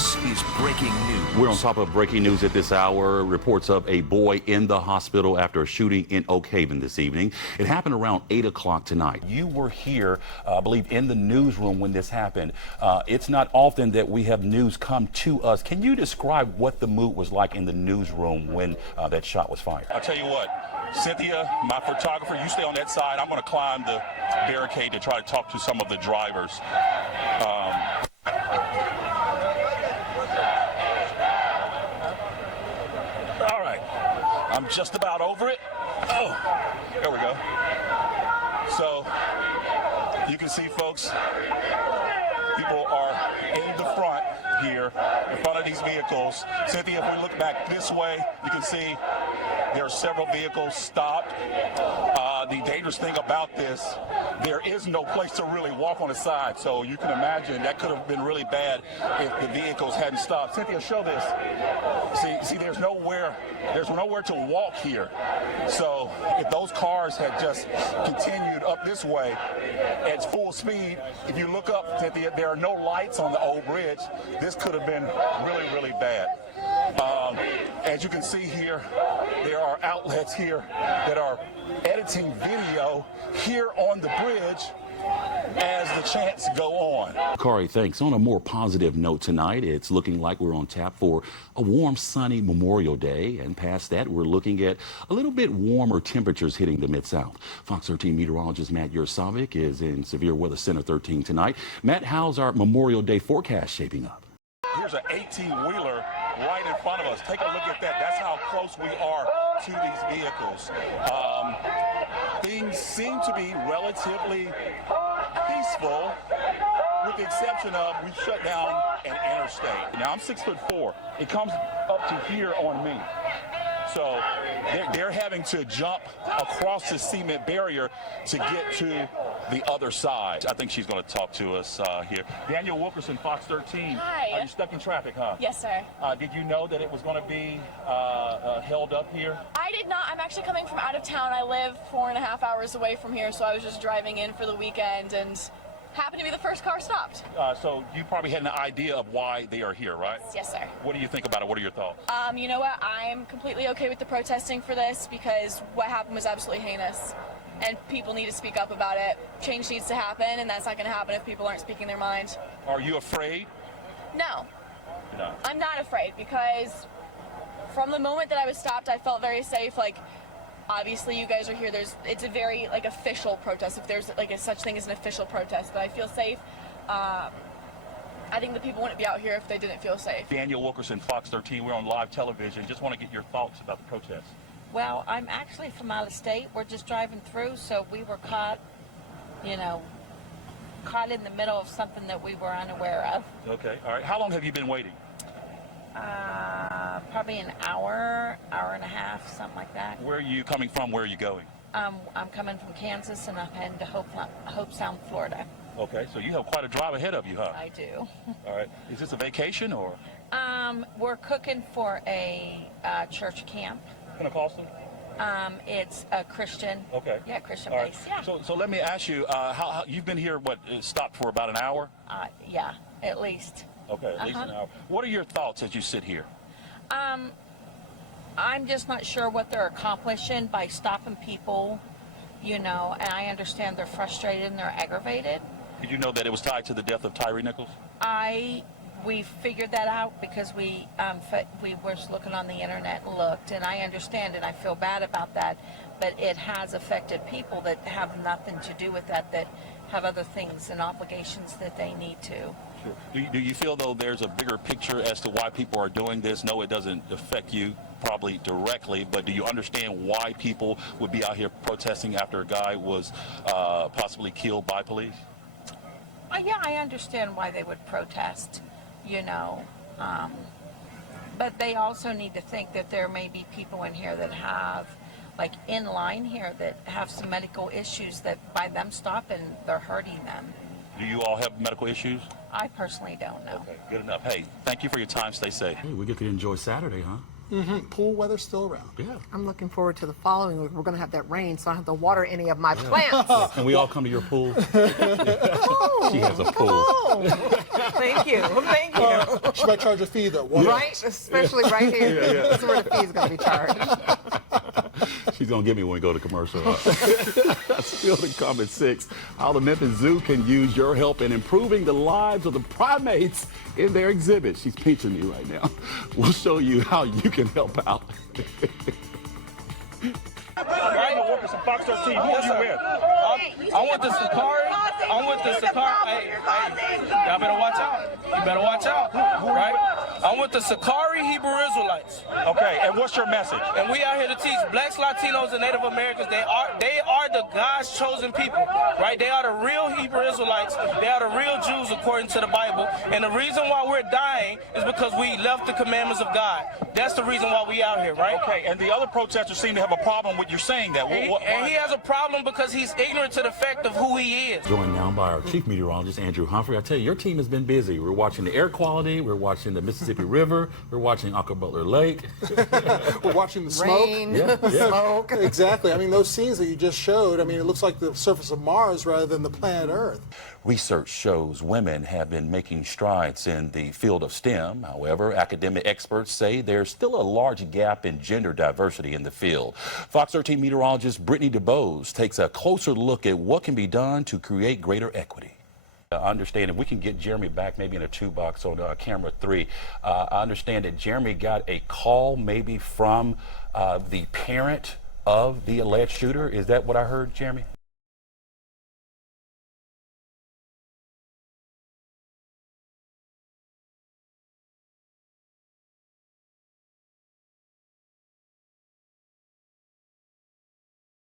This is breaking news. We're on top of breaking news at this hour. Reports of a boy in the hospital after a shooting in Oak Haven this evening. It happened around 8 o'clock tonight. You were here, I believe, in the newsroom when this happened. It's not often that we have news come to us. Can you describe what the mood was like in the newsroom when that shot was fired? I'll tell you what, Cynthia, my photographer, you stay on that side. I'm going to climb the barricade to try to talk to some of the drivers. All right, I'm just about over it. Oh, there we go. So you can see, folks, people are in the front here, in front of these vehicles. Cynthia, if we look back this way, you can see there are several vehicles stopped. The dangerous thing about this, there is no place to really walk on the side, so you can imagine that could have been really bad if the vehicles hadn't stopped. Cynthia, show this. See, there's nowhere to walk here. So if those cars had just continued up this way at full speed, if you look up, Cynthia, there are no lights on the old bridge. This could have been really, really bad. As you can see here, there are outlets here that are editing video here on the bridge as the chants go on. Kari, thanks. On a more positive note tonight, it's looking like we're on tap for a warm, sunny Memorial Day. And past that, we're looking at a little bit warmer temperatures hitting the Mid-South. Fox 13 meteorologist Matt Yursovic is in Severe Weather Center 13 tonight. Matt, how's our Memorial Day forecast shaping up? Here's an 18-wheeler right in front of us. Take a look at that. That's how close we are to these vehicles. Things seem to be relatively peaceful, with the exception of we shut down an interstate. Now, I'm 6'4". It comes up to here on me. So they're having to jump across the cement barrier to get to the other side. I think she's going to talk to us here. Daniel Wilkerson, Fox 13. Hi. Are you stuck in traffic, huh? Yes, sir. Did you know that it was going to be held up here? I did not. I'm actually coming from out of town. I live 4.5 hours away from here, so I was just driving in for the weekend and happened to be the first car stopped. So you probably had an idea of why they are here, right? Yes, sir. What do you think about it? What are your thoughts? You know what? I'm completely okay with the protesting for this because what happened was absolutely heinous. And people need to speak up about it. Change needs to happen, and that's not going to happen if people aren't speaking their mind. Are you afraid? No. No. I'm not afraid because from the moment that I was stopped, I felt very safe. Like, obviously, you guys are here. It's a very, official protest, if there's, a such thing as an official protest. But I feel safe. I think the people wouldn't be out here if they didn't feel safe. Daniel Wilkerson, Fox 13. We're on live television. Just want to get your thoughts about the protest. Well, I'm actually from out of state. We're just driving through, so we were caught in the middle of something that we were unaware of. Okay, all right. How long have you been waiting? Probably an hour and a half, something like that. Where are you coming from? Where are you going? I'm coming from Kansas, and I'm heading to Hope Sound, Florida. Okay, so you have quite a drive ahead of you, huh? I do. All right. Is this a vacation or? We're cooking for a church camp. Pentecostal? It's a Christian. Okay. Yeah, Christian All right. base. Yeah. So let me ask you, how you've been here? Stopped for about an hour? Yeah, at least. Okay, at least an hour. What are your thoughts as you sit here? I'm just not sure what they're accomplishing by stopping people, and I understand they're frustrated and they're aggravated. Did you know that it was tied to the death of Tyree Nichols? We figured that out because we were looking on the internet and looked, and I understand and I feel bad about that, but it has affected people that have nothing to do with that have other things and obligations that they need to. Sure. Do you feel, though, there's a bigger picture as to why people are doing this? No, it doesn't affect you probably directly, but do you understand why people would be out here protesting after a guy was possibly killed by police? Yeah, I understand why they would protest, but they also need to think that there may be people in here that have, in line here, that have some medical issues that by them stopping, they're hurting them. Do you all have medical issues? I personally don't know. Okay, good enough. Hey, thank you for your time. Stay safe. Hey, we get to enjoy Saturday, huh? Pool weather still around. Yeah. I'm looking forward to the following week. We're going to have that rain, so I don't have to water any of my plants. Can we all come to your pool? Come on, She has a pool. come on. Thank you. Thank you. She might charge a fee, though. Right? Especially right here. This is where the fee is going to be charged. She's going to give me when we go to commercial. Still to come at 6. How the Memphis Zoo can use your help in improving the lives of the primates in their exhibit. She's pinching me right now. We'll show you how you can help out. Wilkerson, Fox 13. Who are you with? I'm with the Sakari. I'm with the Sakari. Hey, y'all better watch out. You better watch out, right? I'm with the Sakari Hebrew Israelites. Okay, and what's your message? And we out here to teach blacks, Latinos, and Native Americans. They are the God's chosen people, right? They are the real Hebrew Israelites. They are the real Jews according to the Bible. And the reason why we're dying is because we left the commandments of God. That's the reason why we out here, right? Okay, and the other protesters seem to have a problem with you saying that. And he has a problem because he's ignorant to the fact of who he is. Joined now by our chief meteorologist, Andrew Humphrey. I tell you, your team has been busy. We're watching the air quality. We're watching the Mississippi River. We're watching Uncle Butler Lake. We're watching the smoke. Rain, Yeah. smoke. Exactly. I mean, those scenes that you just showed, I mean, it looks like the surface of Mars rather than the planet Earth. Research shows women have been making strides in the field of STEM. However, academic experts say there's still a large gap in gender diversity in the field. Fox 13 meteorologist Brittany DeBose takes a closer look at what can be done to create greater equity. I understand if we can get Jeremy back maybe in a 2-box on camera 3. I understand that Jeremy got a call maybe from the parent of the alleged shooter. Is that what I heard, Jeremy?